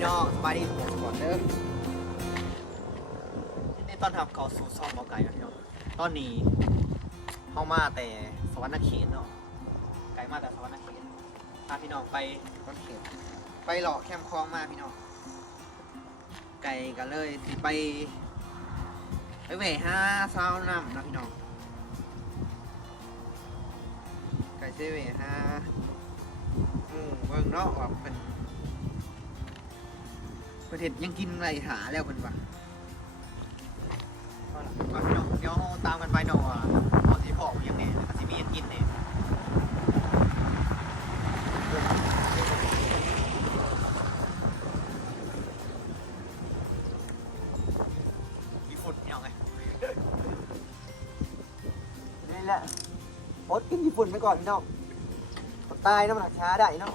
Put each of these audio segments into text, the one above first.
พี่น้องสบายดีทุกคนสปอร์เด้อนี่ตอนทำเขาสู่ซองหมอไก่นะพี่น้องตอนนี้เข้ามาแต่สวรรค์เขตเนาะไก่มาแต่สวรรค์เขตพาพี่น้องไปสวรรค์เขตไปหล่อแคมคลองมาพี่น้องไก่กันเลยไปไปแหวห้าซาวน้ำนะพี่น้องไก่เซเวห้าหมูเบิ่งเนาะว่าเป็น ประเทศยังกินอะไรหาแล้วคนวะเอาล่ะเอาพี่น้องเดี๋ยวตามกันไปเนาะว่าเอาสีพอกยังไงแล้วก็สีมีอันกินเนี่ยมีฝุ่นพี่น้องไงนี่แหละอดกินญี่ปุ่นไปก่อนพี่น้องตายน้ำหนักช้าได้เนาะ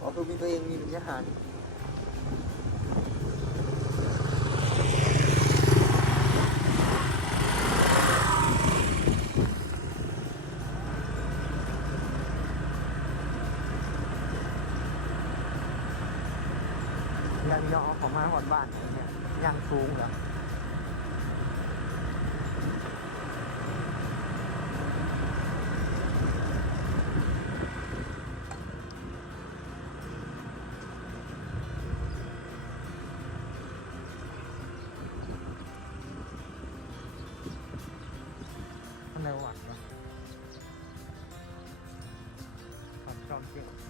อ๋อคือมีตัวเองมีวิญญาณ ยังยอของมาหอดบ้านเนี่ยยังสูงเหรอทำไมวัดวะขอบจอมเก่งที่ตรงนี้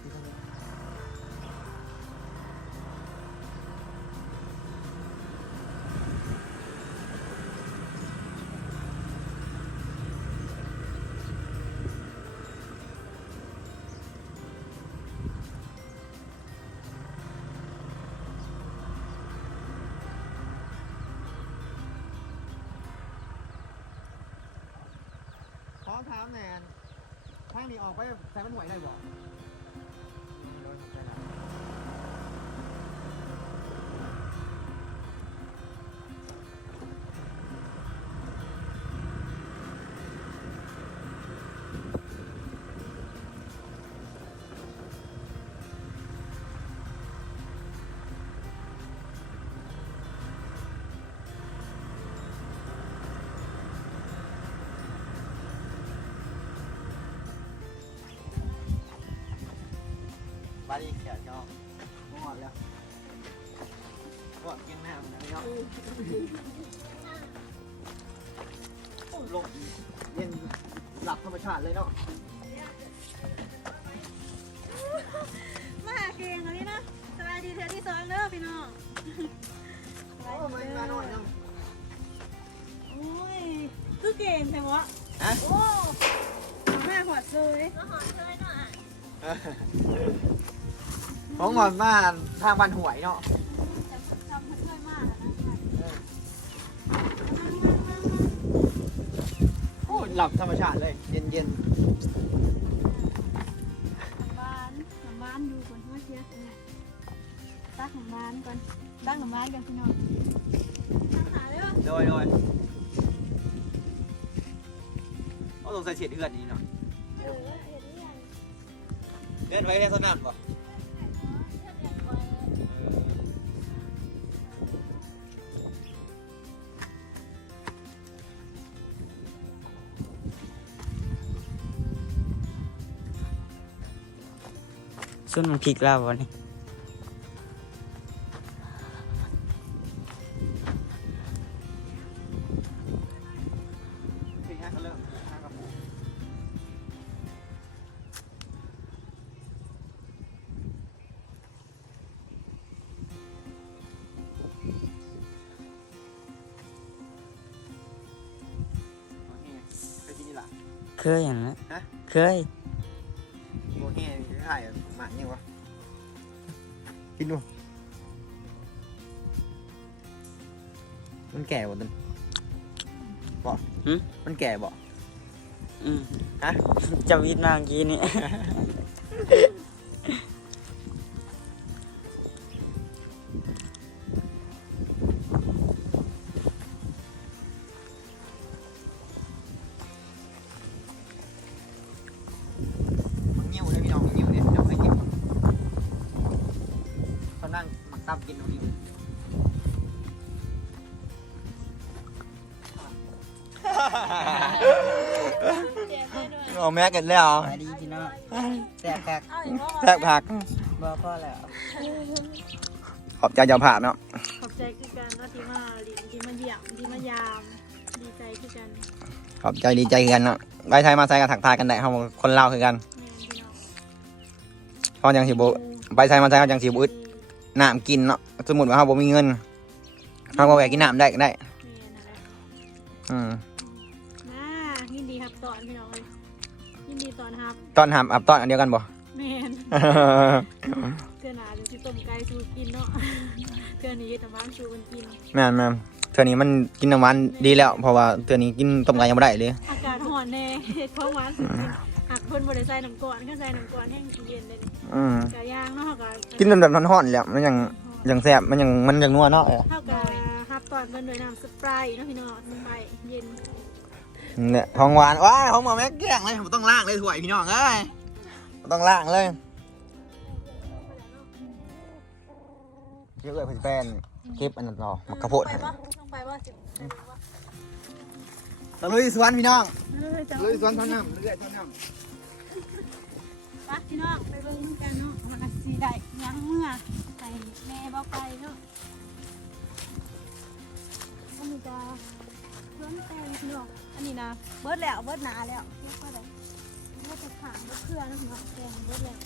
ขอ ถามแนนทางนี้ออกไปใส่มันไหวได้บ่ บาดีเขียวจอกหมดแล้วหมดกินน้ำนะพี่น้องโอ้ลมเย็นหลับธรรมชาติเลยเนาะมาเก่งอันนี้นะสบายดีเธอที่สองเด้อพี่น้องโอ้ไม่มาหน่อยนึงโอ้ยคือเก่งใช่ไหมฮะโอ้แม่หัวซุย ผมก่อนมาทางบันหวยเนาะจำเพื่อนมากนะโอ้หลับธรรมชาติเลย เย็นเย็นบ้านบ้านดูก่อนว่าเชียร์ตั้งของบ้านก่อนตั้งของบ้านกันพี่น้องตั้งหาเลยๆโดยโดยเอาลงใส่เฉียดเลือดนี้เนาะเออเห็นหรือยังเล่นไว้แค่สนามป่ะ ส่วนมันพริกแล้ววะนี่เพลงห้าก็เริ่มห้ากับปูโอเคไปที่นี่ล่ะเคยอย่างนั้นฮะเคยโอเคถ่ายห มาเนี่ยวะกินดูมันแก่บ่ตันบ่มันแก่บ่อืมฮะจะวิทย์มาเมื่อกี้นี่ นั่งหมักตับกินตรงนี้เจ็บได้ด้วยเอาแม่กันแล้วสวัสดีพี่น้องแซ่บคักเอาอีกรอบแซ่บผักบ่พอแล้วขอบใจเจ้าผ่าเนาะขอบใจคือกันเนาะที่มาหลินที่มาเยี่ยมที่มายาม ดีใจคือกันขอบใจดีใจกันเนาะไปไทยมาไทยกันถักทายกันได้เฮาคนลาวคือกันแม่พี่น้องเพราะยังสิบ่ไปไทยมาไทยเฮาจังสิบ่อึด น้ำกินเนาะสมมุติว่าเฮาบ่มีเงินเฮาก็แวะกินน้ำได้ก็ได้แม่นั่นแหละอืมน่ายินดีครับตอนพี่น้องเลยยินดีตอนครับตอนหามอับตอนอันเดียวกันบ่ แม่นเกลือหนาเดี๋ยวสิต้มไก่สู่กินเนาะเกลือนี้แต่บ้านสู่มันกิน แม่นแม่นเทื่อนี้มันกินน้ำหวานดีแล้ว เพราะว่าเทื่อนี้กินต้มไก่ยังบ่ได้เลย อากาศร้อนแน่เห็ดของหวานสุดกิน หากเพิ่นบ่ได้ใส่น้ำก่อนก็ใส่น้ำก่อนแห้งสิเย็นเลยนี่อืมกะย่างเนาะเฮาก็กินแบบร้อนๆแล้วมันยังยังแซ่บมันยังมันยังนัวเนาะเออเฮาก็ฮับตอนเพิ่นด้วยน้ำสไปร์เนาะพี่น้องสไปร์เย็นเนี่ยของหวานว้ายของหมอแม่เกลี้ยงเลยผมต้องล้างเลยถ้วยพี่น้องเอ้ยบ่ต้องล้างเลยเยอะเลยพี่แป้นคลิปอันนั้นต่อมักกะโพดไปบ่ต้องไปบ่สิตะลุยสวนพี่น้อง เออจ้ะตะลุยสวนท่าน้ำเรื่อยท่าน้ไปพี่น้องไปเบิ่งกันเนาะมันก็สิได้ยังเมื่อให้แม่บ่ไปเนาะอันนี้จะเพิ่นแต่งพี่น้องอันนี้นะเบิดแล้วเบิดหนาแล้วเรียกว่าไดเบิดจะถางเบิดเครือเนาะพี่น้องแต่งเบิดแล้ว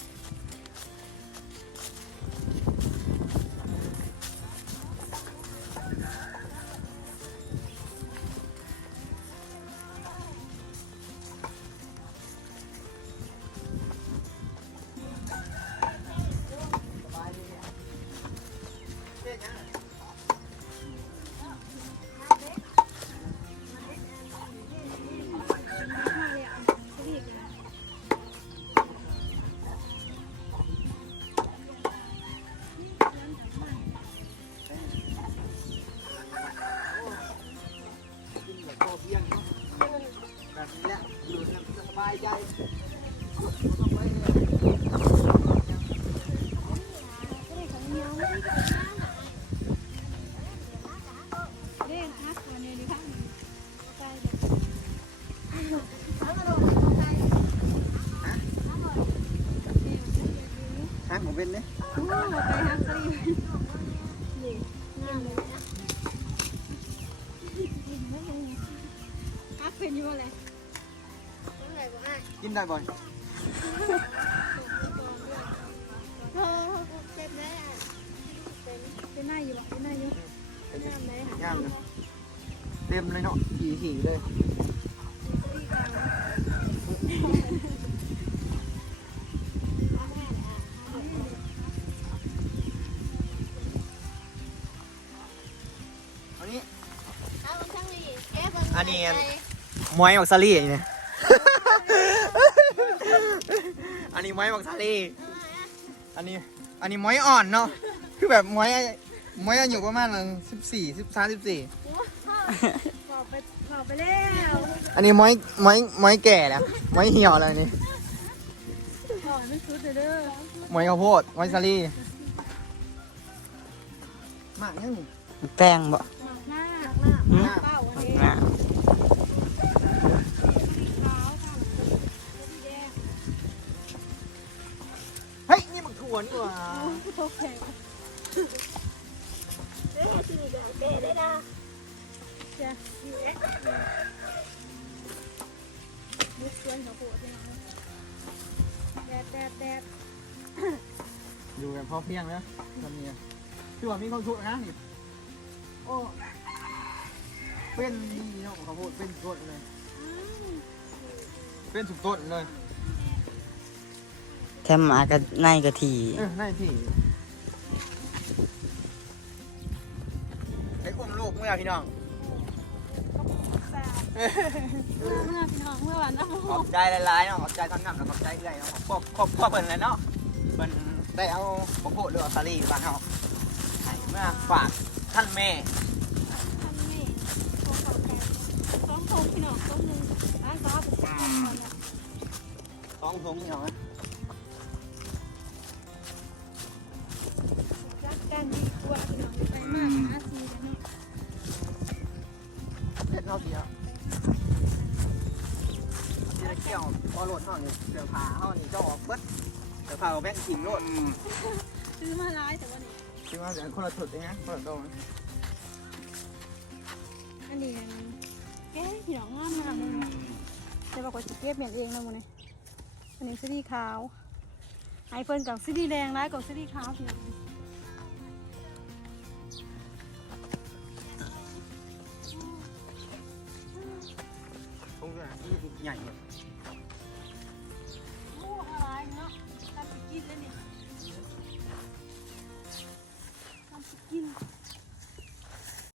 สบายใจฮะผมเป็นเนี่ยเป็นอยู่อะไรกินได้บ่อยเป็นหน้าอยู่เป็นหน้าอยู่เป็นหน้าไหนย่างเลยเต็มเลยเนาะขี่ขี่เลยอันนี้อันนี้มวยบอกซาลี่เนี่ย อันนี้มวยบอกซาลี่อันนี้ อันนี้มวยอ่อนเนาะ คือแบบมวยมวยอายุประมาณสิบสี่สิบสามสิบสี่บอกไปบอกไปแล้วอันนี้มวยมวยมวยแก่แล้วมวยเหี่ยวแล้วอันนี้บอกไม่ชุดเลยเด้อมวยข้าวโพดมวยซาลี่มากยังแป้งบ่หมักหน้าหน้า วนี่หว่าโอเคเด้อสีแดงเด้ได้นะจ้ะอยู่เอ๊ะมุกสวนของโปรดใช่ไหมแดดแดดแดดอยู่แบบพอเพียงนะทำเนี่ยคือว่ามีความสุขนะนี่โอ้เป็นนี่เนาะข้าวโพดเป็นต้นเลย เป็นสุกต้นเลย แถมมากับในกะทิเออได้ที่ไอ้อุ้มลูกเมื่อพี่น้องเมื่อพี่น้องเมื่อวันนะโมขอบใจหลายๆเนาะขอบใจท่านนำแล้วขอบใจเอื่อยเนาะขอบขอบขอบเพิ่นเลยเนาะเพิ่นได้เอาข้าวโพดหรือเอาซาลี่บ้านเฮาให้เมื่อฝากท่านแม่ท่านแม่ขอขอบใจสองทงพี่น้องต้มหนึ่งร้านฟ้าเป็นสองคนละ สองถุงพี่น้องนะ ตัวกน้องเด็ดี๋กี่ยวบอลโหลดานี้เสือผาเท่นี้จ้ออกเบิดเสือผาเอาแบงค์กินโลดซื้อมาร้ายแต่ว่านี้ซื้อมาเดี๋ยวคนละถุดเองนะคนละโดนอันนี้อัแก้ผีหลองงามงามเยนะแต่บอกว่จะเก็บเมียนเองนะมึงเนี่ยอันนี้ซีดีขาวไอเฟิร์นกับซีดีแดงร้ายกับซีดีขาวพี่น้อง ใหญ่หมด มู้อะไรเนาะ